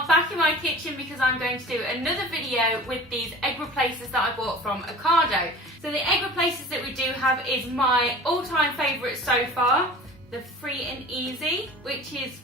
are back in my kitchen because I'm going to do another video with these egg replacers that I bought from Ocado. So the egg replacers that we do have is my all-time favourite so far, the Free and Easy, which is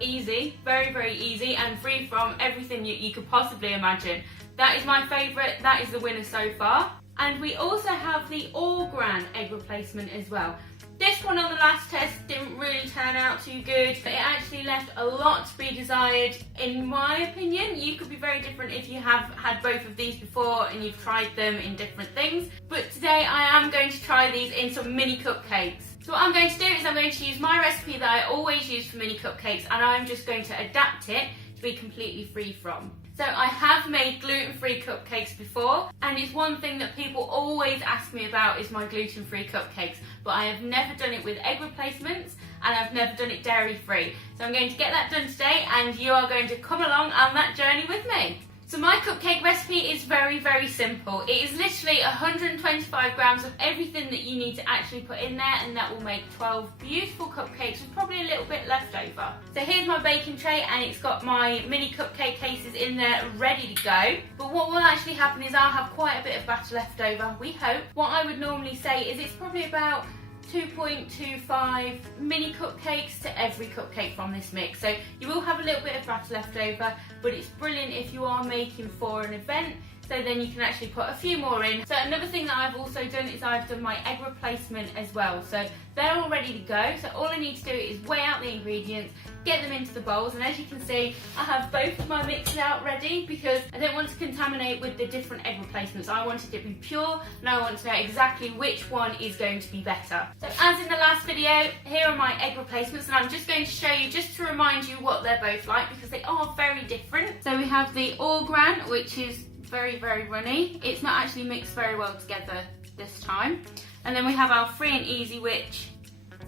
easy, very, very easy, and free from everything you could possibly imagine. That is my favourite, that is the winner so far. And we also have the all-gran egg replacement as well. This one on the last test didn't really turn out too good. It actually left a lot to be desired, in my opinion. You could be very different if you have had both of these before and you've tried them in different things. But today I am going to try these in some mini cupcakes. So what I'm going to do is I'm going to use my recipe that I always use for mini cupcakes, and I'm just going to adapt it to be completely free from. So I have made gluten-free cupcakes before, and it's one thing that people always ask me about is my gluten-free cupcakes, but I have never done it with egg replacements, and I've never done it dairy-free. So I'm going to get that done today, and you are going to come along on that journey with me. So my cupcake recipe is very, very simple. It is literally 125 grams of everything that you need to actually put in there, and that will make 12 beautiful cupcakes with probably a little bit left over. So here's my baking tray, and it's got my mini cupcake cases in there ready to go. But what will actually happen is I'll have quite a bit of batter left over, we hope. What I would normally say is it's probably about 2.25 mini cupcakes to every cupcake from this mix. So you will have a little bit of batter left over, but it's brilliant if you are making for an event, so then you can actually put a few more in. So another thing that I've also done is I've done my egg replacement as well. So they're all ready to go. So all I need to do is weigh out the ingredients, get them into the bowls, and as you can see, I have both of my mixes out ready because I don't want to contaminate with the different egg replacements. I wanted it to be pure, and I want to know exactly which one is going to be better. So as in the last video, here are my egg replacements, and I'm just going to show you just to remind you what they're both like because they are very different. So we have the all-gran, which is very, very runny. It's not actually mixed very well together this time. And then we have our Free and Easy, which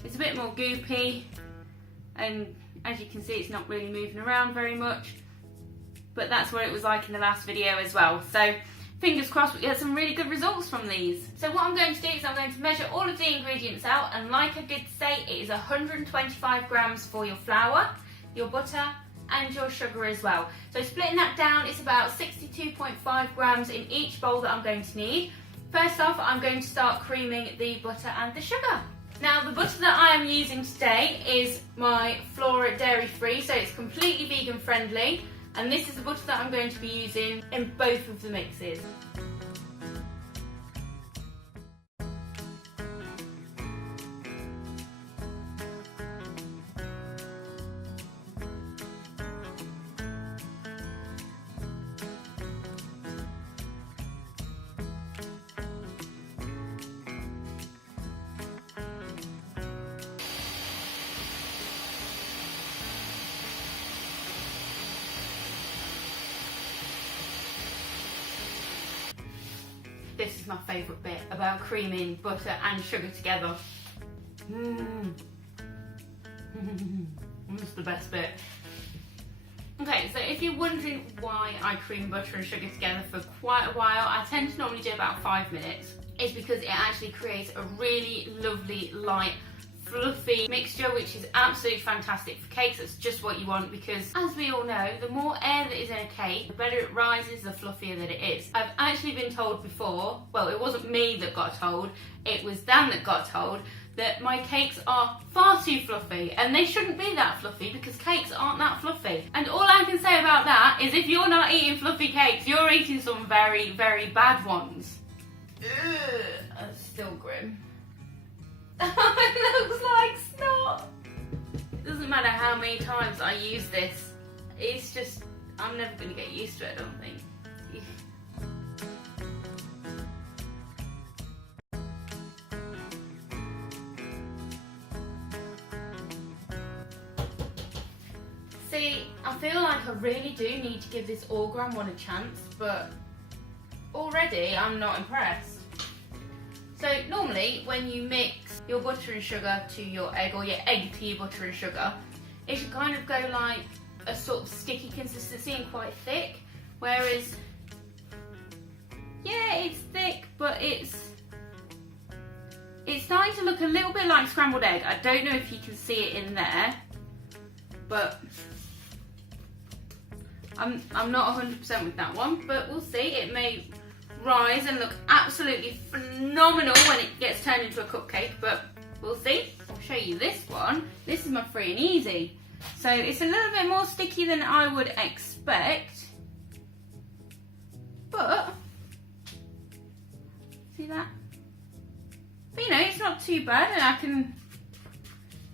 is a bit more goopy, and as you can see, it's not really moving around very much, but that's what it was like in the last video as well. So fingers crossed we get some really good results from these. So what I'm going to do is I'm going to measure all of the ingredients out, and like I did say, it is 125 grams for your flour, your butter, and your sugar as well. So splitting that down, it's about 62.5 grams in each bowl that I'm going to need. First off, I'm going to start creaming the butter and the sugar. Now the butter that I am using today is my Flora dairy free, so it's completely vegan friendly, and this is the butter that I'm going to be using in both of the mixes. This is my favourite bit about creaming butter and sugar together. It's the best bit. Okay, so if you're wondering why I cream butter and sugar together for quite a while, I tend to normally do about 5 minutes. It's because it actually creates a really lovely, light, fluffy mixture, which is absolutely fantastic for cakes. That's just what you want because, as we all know, the more air that is in a cake, the better it rises, the fluffier that it is. I've actually been told before, well, it wasn't me that got told, it was Dan that got told, that my cakes are far too fluffy, and they shouldn't be that fluffy because cakes aren't that fluffy. And all I can say about that is if you're not eating fluffy cakes, you're eating some very, very bad ones. Ugh, that's still grim. It looks like snot. It doesn't matter how many times I use this, it's just, I'm never going to get used to it, I don't think. See, I feel like I really do need to give this all-gran one a chance, but already I'm not impressed. So normally when you mix your butter and sugar to your egg, or your egg to your butter and sugar, it should kind of go like a sort of sticky consistency and quite thick, whereas, yeah, it's thick, but it's starting to look a little bit like scrambled egg. I don't know if you can see it in there, but I'm not 100% with that one, but we'll see. It may rise and look absolutely phenomenal when it gets turned into a cupcake, but we'll see. I'll show you this one. This is my free and easy. So it's a little bit more sticky than I would expect, but see that? But you know, it's not too bad, and I can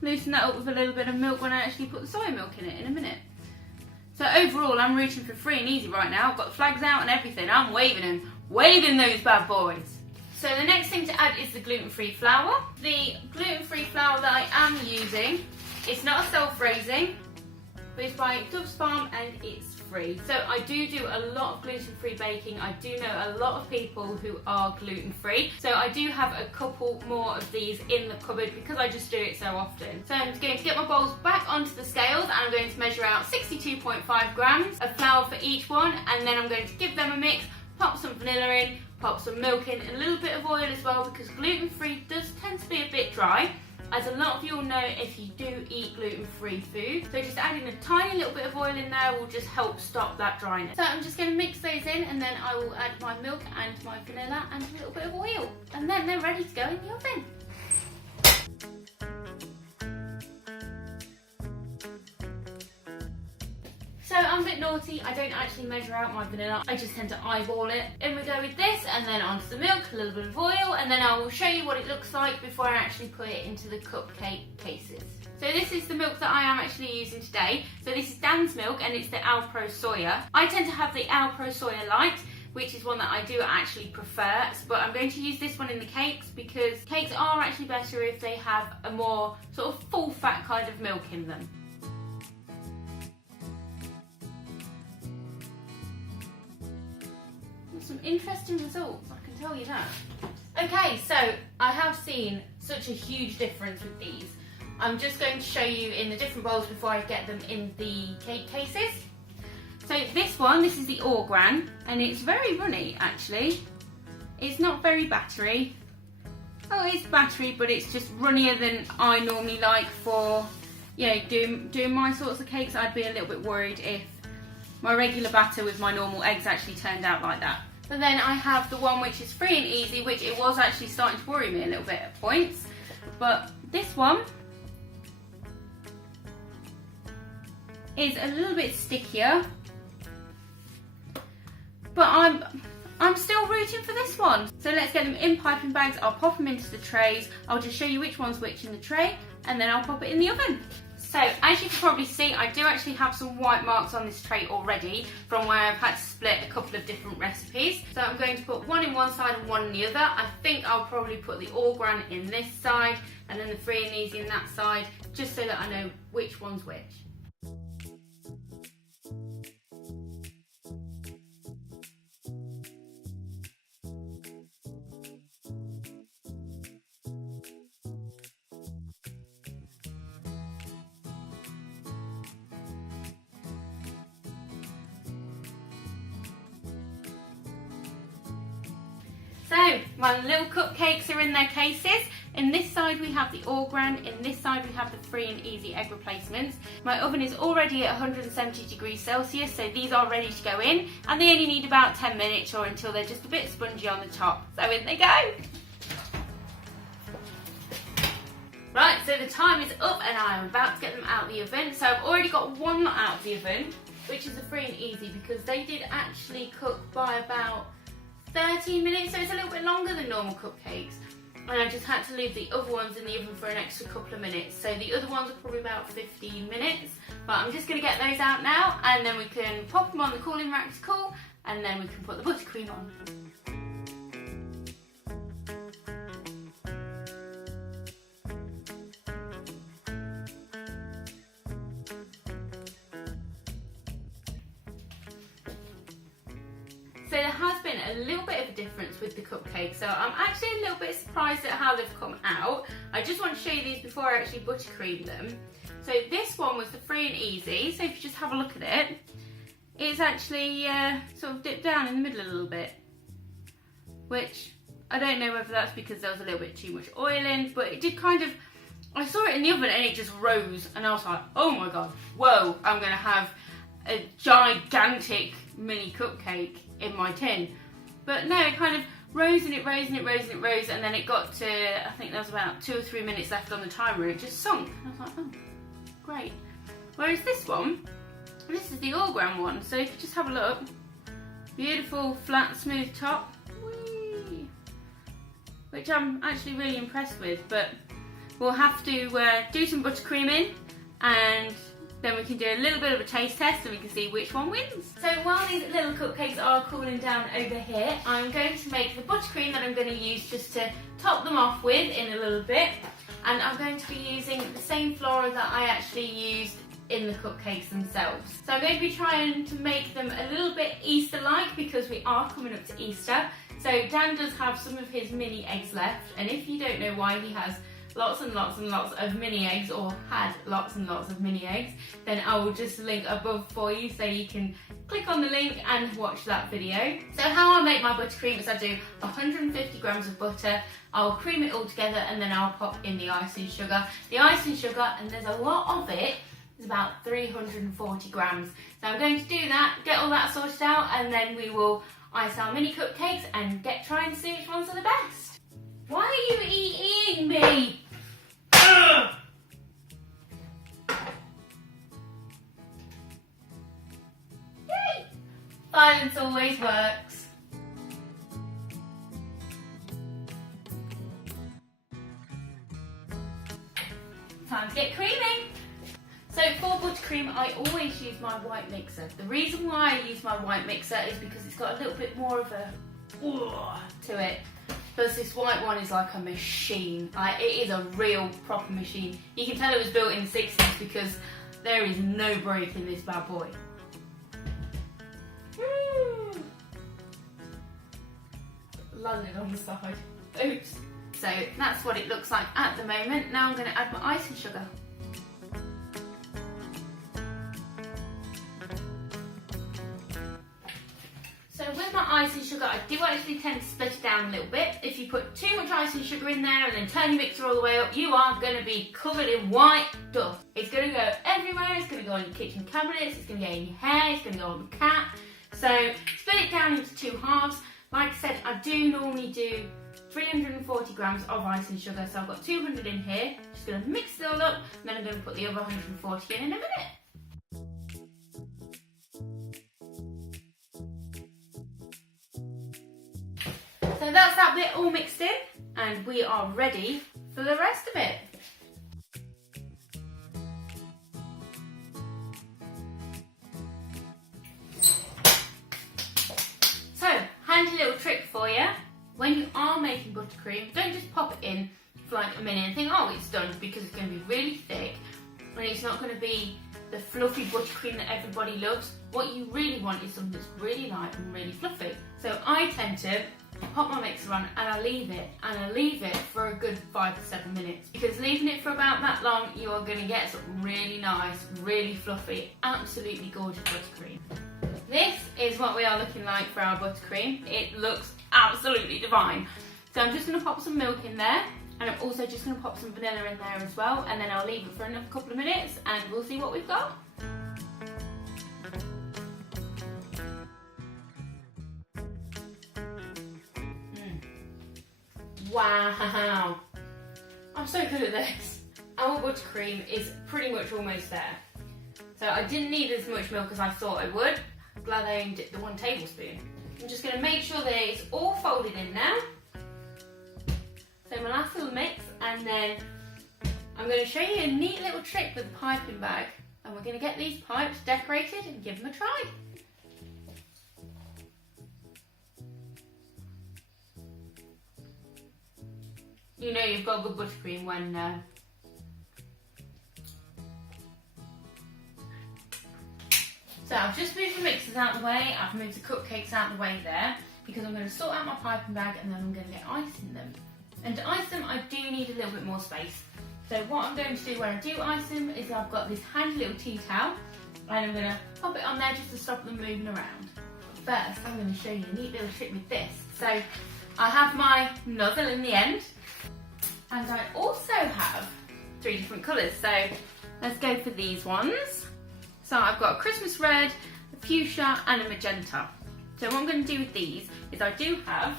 loosen that up with a little bit of milk when I actually put the soya milk in it in a minute. So overall, I'm rooting for free and easy right now. I've got the flags out and everything. I'm waving them, waving those bad boys. So the next thing to add is the gluten-free flour. The gluten-free flour that I am using, it's not a self-raising, but it's by Dove's Farm and it's free. So I do a lot of gluten-free baking. I do know a lot of people who are gluten-free. So I do have a couple more of these in the cupboard because I just do it so often. So I'm going to get my bowls back onto the scales and I'm going to measure out 62.5 grams of flour for each one, and then I'm going to give them a mix, pop some vanilla in, pop some milk in, a little bit of oil as well, because gluten-free does tend to be a bit dry, as a lot of you will know if you do eat gluten-free food. So just adding a tiny little bit of oil in there will just help stop that dryness. So I'm just going to mix those in, and then I will add my milk and my vanilla and a little bit of oil, and then they're ready to go in the oven. So I'm a bit naughty, I don't actually measure out my vanilla, I just tend to eyeball it. In we go with this, and then onto the milk, a little bit of oil, and then I will show you what it looks like before I actually put it into the cupcake cases. So this is the milk that I am actually using today. So this is Dan's milk, and it's the Alpro Soya. I tend to have the Alpro Soya Light, which is one that I do actually prefer, but I'm going to use this one in the cakes because cakes are actually better if they have a more sort of full fat kind of milk in them. Some interesting results, I can tell you that. Okay, so I have seen such a huge difference with these. I'm just going to show you in the different bowls before I get them in the cake cases. So this one, this is the Orgran, and it's very runny actually. It's not very battery. Oh, it's battery, but it's just runnier than I normally like for, you know, doing my sorts of cakes. I'd be a little bit worried if my regular batter with my normal eggs actually turned out like that. But then I have the one which is free and easy, which it was actually starting to worry me a little bit at points. But this one is a little bit stickier. But I'm still rooting for this one. So let's get them in piping bags. I'll pop them into the trays. I'll just show you which one's which in the tray, and then I'll pop it in the oven. So as you can probably see, I do actually have some white marks on this tray already from where I've had to split a couple of different recipes. So I'm going to put one in one side and one in the other. I think I'll probably put the Orgran in this side and then the free and easy in that side, just so that I know which one's which. So my little cupcakes are in their cases. In this side we have the Orgran, in this side we have the free and easy egg replacements. My oven is already at 170 degrees Celsius, so these are ready to go in, and they only need about 10 minutes or until they're just a bit spongy on the top. So in they go! Right, so the time is up and I'm about to get them out of the oven. So I've already got one out of the oven, which is the free and easy, because they did actually cook by about 13 minutes, so it's a little bit longer than normal cupcakes. And I just had to leave the other ones in the oven for an extra couple of minutes. So the other ones are probably about 15 minutes. But I'm just going to get those out now, and then we can pop them on the cooling rack to cool, and then we can put the buttercream on. So there has been a little bit of a difference with the cupcakes, so I'm actually a little bit surprised at how they've come out. I just want to show you these before I actually buttercream them. So this one was the free and easy, so if you just have a look at it, it's actually sort of dipped down in the middle a little bit, which I don't know whether that's because there was a little bit too much oil in, but it did kind of, I saw it in the oven and it just rose, and I was like, oh my god, whoa, I'm going to have a gigantic mini cupcake in my tin. But no, it kind of rose and it rose and it rose and it rose, and then it got to, I think there was about 2 or 3 minutes left on the timer and it just sunk. And I was like, oh, great. Whereas this one, this is the all-ground one, so if you just have a look, beautiful flat smooth top, whee, which I'm actually really impressed with, but we'll have to do some buttercream in, and then we can do a little bit of a taste test and we can see which one wins. So while these little cupcakes are cooling down over here, I'm going to make the buttercream that I'm going to use just to top them off with in a little bit. And I'm going to be using the same flour that I actually used in the cupcakes themselves. So I'm going to be trying to make them a little bit Easter-like because we are coming up to Easter. So Dan does have some of his mini eggs left, and if you don't know why he has lots and lots and lots of mini eggs, or had lots and lots of mini eggs, then I will just link above for you so you can click on the link and watch that video. So how I make my buttercream is I do 150 grams of butter, I'll cream it all together, and then I'll pop in the icing sugar. The icing sugar, and there's a lot of it, is about 340 grams. So I'm going to do that, get all that sorted out, and then we will ice our mini cupcakes and try and see which ones are the best. Why are you eating me? Yay! Violence always works. Time to get creaming. So for buttercream, I always use my white mixer. The reason why I use my white mixer is because it's got a little bit more of a to it. Plus this white one is like a machine. Like, it is a real proper machine. You can tell it was built in the 60s because there is no break in this bad boy. Landed on the side. Oops. So that's what it looks like at the moment. Now I'm going to add my icing sugar. So with my icing sugar, I do actually tend to split it down a little bit. If you put too much icing sugar in there and then turn your mixer all the way up, you are going to be covered in white dust. It's going to go everywhere. It's going to go on your kitchen cabinets. It's going to go in your hair. It's going to go on the cat. So split it down into 2 halves. Like I said, I do normally do 340 grams of icing sugar. So I've got 200 in here. Just going to mix it all up, and then I'm going to put the other 140 in a minute. So that's that bit all mixed in, and we are ready for the rest of it. So, handy little trick for you. When you are making buttercream, don't just pop it in for like a minute and think, oh, it's done, because it's going to be really thick and it's not going to be the fluffy buttercream that everybody loves. What you really want is something that's really light and really fluffy. So I tend to pop my mixer on and I leave it for a good 5 to 7 minutes, because leaving it for about that long, you are going to get something really nice, really fluffy, absolutely gorgeous buttercream. This is what we are looking like for our buttercream. It looks absolutely divine. So I'm just going to pop some milk in there, and I'm also just going to pop some vanilla in there as well, and then I'll leave it for another couple of minutes and we'll see what we've got. Wow, I'm so good at this. Our buttercream is pretty much almost there. So I didn't need as much milk as I thought I would. Glad I only dipped the 1 tablespoon. I'm just going to make sure that it's all folded in now. So my last little mix, and then I'm going to show you a neat little trick with the piping bag. And we're going to get these pipes decorated and give them a try. You know you've got good buttercream when So I've just moved the mixers out of the way, I've moved the cupcakes out of the way there, because I'm going to sort out my piping bag and then I'm going to get ice in them. And to ice them, I do need a little bit more space. So what I'm going to do when I do ice them is I've got this handy little tea towel, and I'm going to pop it on there just to stop them moving around. But first, I'm going to show you a neat little trick with this. So I have my nozzle in the end, and I also have 3 different colours. So let's go for these ones. So I've got a Christmas red, a fuchsia and a magenta. So what I'm going to do with these is I do have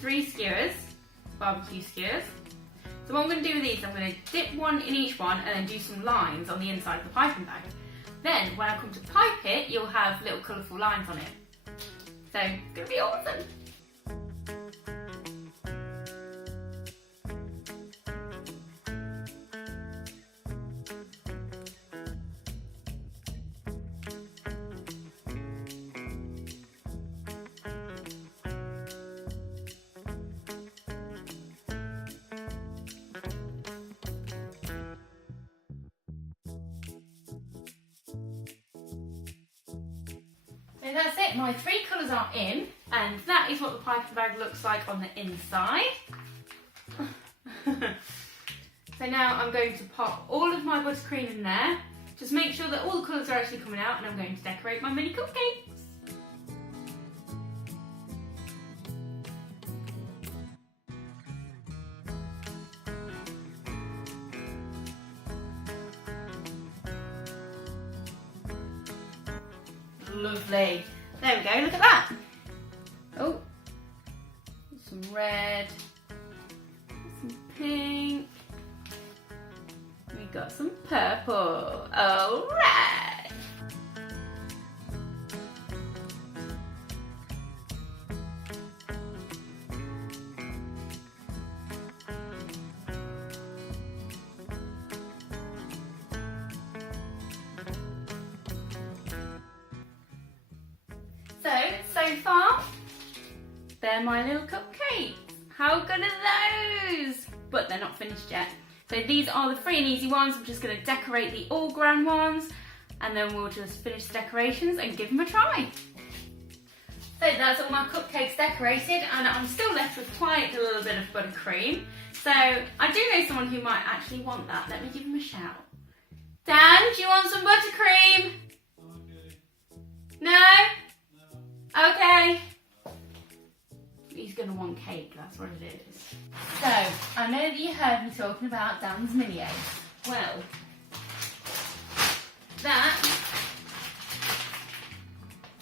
3 skewers, barbecue skewers. So what I'm going to do with these, I'm going to dip one in each one and then do some lines on the inside of the piping bag. Then when I come to pipe it, you'll have little colourful lines on it. So it's going to be awesome. So that's it, my 3 colours are in, and that is what the piping bag looks like on the inside. So now I'm going to pop all of my buttercream in there, just make sure that all the colours are actually coming out, and I'm going to decorate my mini cupcakes. Lovely. There we go, look at that. Oh, some red, some pink, we got some purple. All right. So far, they're my little cupcakes. How good are those? But they're not finished yet. So these are the free and easy ones. I'm just going to decorate the all grand ones, and then we'll just finish the decorations and give them a try. So that's all my cupcakes decorated, and I'm still left with quite a little bit of buttercream. So I do know someone who might actually want that. Let me give him a shout. Dan, do you want some buttercream? No? Okay. He's going to want cake, that's what it is. So, I know that you heard me talking about Dan's mini eggs. Well, that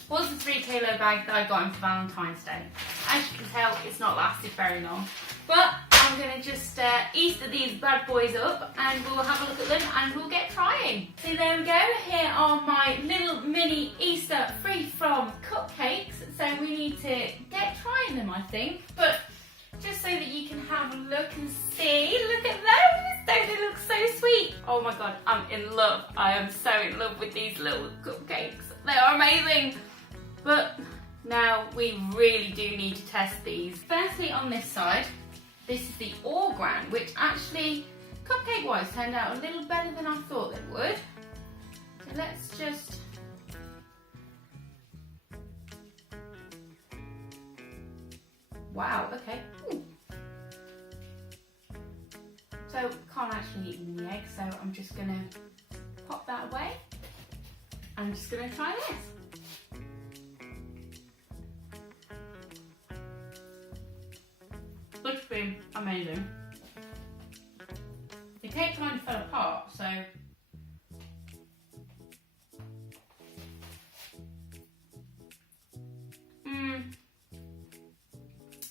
was the 3 kilo bag that I got him for Valentine's Day. As you can tell, it's not lasted very long. But I'm going to just Easter these bad boys up, and we'll have a look at them and we'll get trying. So there we go, here are my little mini Easter free from cupcakes. So we need to get trying them, I think. But just so that you can have a look and see, look at those, don't they look so sweet? Oh my god, I'm in love. I am so in love with these little cupcakes. They are amazing. But now we really do need to test these. Firstly, on this side, this is the all grand, which actually, cupcake wise, turned out a little better than I thought they would. So let's just wow, okay. Ooh. So can't actually eat the egg, so I'm just gonna pop that away. I'm just gonna try this. Buttercream, amazing. The cake kind of fell apart, so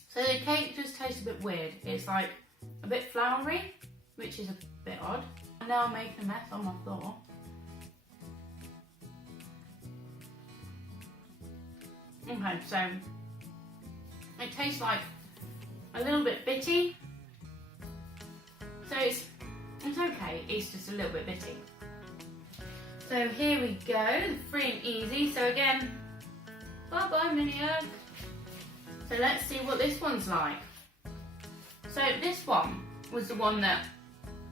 so the cake just tastes a bit weird. It's like a bit floury, which is a bit odd. And now I'm making a mess on my floor. Okay, so it tastes like a little bit bitty. So it's okay, it's just a little bit bitty. So here we go, the free and easy. So again, bye bye mini egg. So let's see what this one's like. So this one was the one that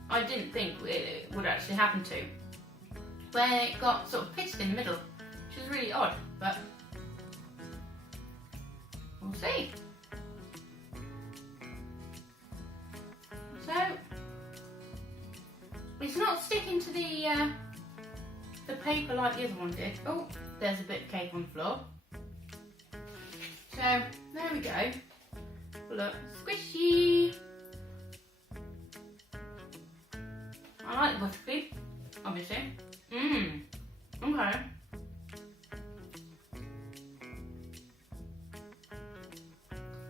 I didn't think it would actually happen to, where it got sort of pitched in the middle, which is really odd, but we'll see. So it's not sticking to the paper like the other one did. Oh, there's a bit of cake on the floor. So there we go. Look, squishy. I like the buttercream. obviously. Okay.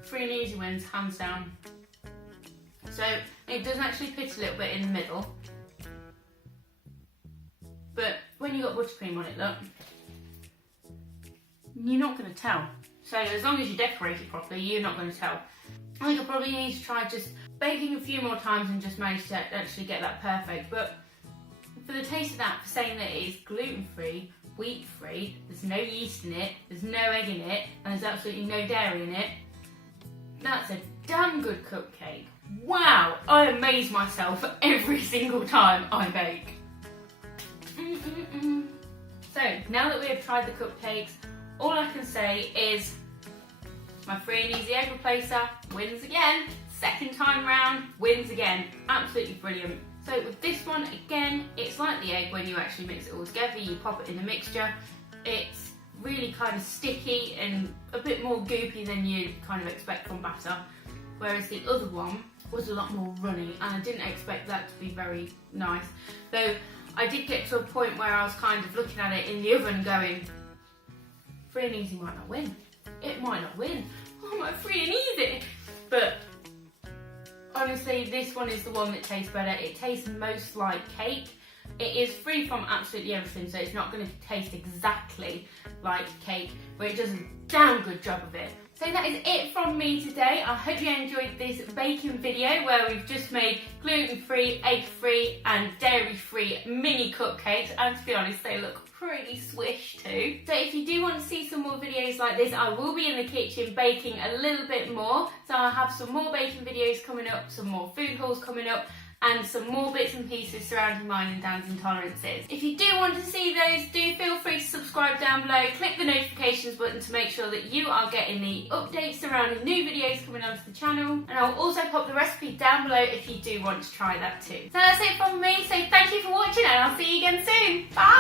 Free and easy wins, hands down. So it does actually pitch a little bit in the middle, but when you got buttercream on it, look, you're not going to tell. So as long as you decorate it properly, you're not going to tell. I think I probably need to try just baking a few more times and just manage to actually get that perfect. But for the taste of that, for saying that it is gluten-free, wheat-free, there's no yeast in it, there's no egg in it, and there's absolutely no dairy in it, that's a damn good cupcake. Wow, I amaze myself every single time I bake. So now that we have tried the cupcakes, all I can say is my free and easy egg replacer wins again. Second time round, wins again. Absolutely brilliant. So with this one, again, it's like the egg when you actually mix it all together. You pop it in the mixture. It's really kind of sticky and a bit more goopy than you kind of expect from batter. Whereas the other one was a lot more runny, and I didn't expect that to be very nice. Though I did get to a point where I was kind of looking at it in the oven going, free and easy might not win. It might not win. Oh, my free and easy. But honestly, this one is the one that tastes better. It tastes most like cake. It is free from absolutely everything, so it's not going to taste exactly like cake, but it does a damn good job of it. So that is it from me today. I hope you enjoyed this baking video where we've just made gluten-free, egg-free and dairy-free mini cupcakes, and to be honest, they look pretty swish too. So if you do want to see some more videos like this, I will be in the kitchen baking a little bit more. So I'll have some more baking videos coming up, some more food hauls coming up, and some more bits and pieces surrounding mine and Dan's intolerances. If you do want to see those, do feel free to subscribe down below, click the notifications button to make sure that you are getting the updates surrounding new videos coming onto the channel, and I'll also pop the recipe down below if you do want to try that too. So that's it from me, so thank you for watching and I'll see you again soon. Bye!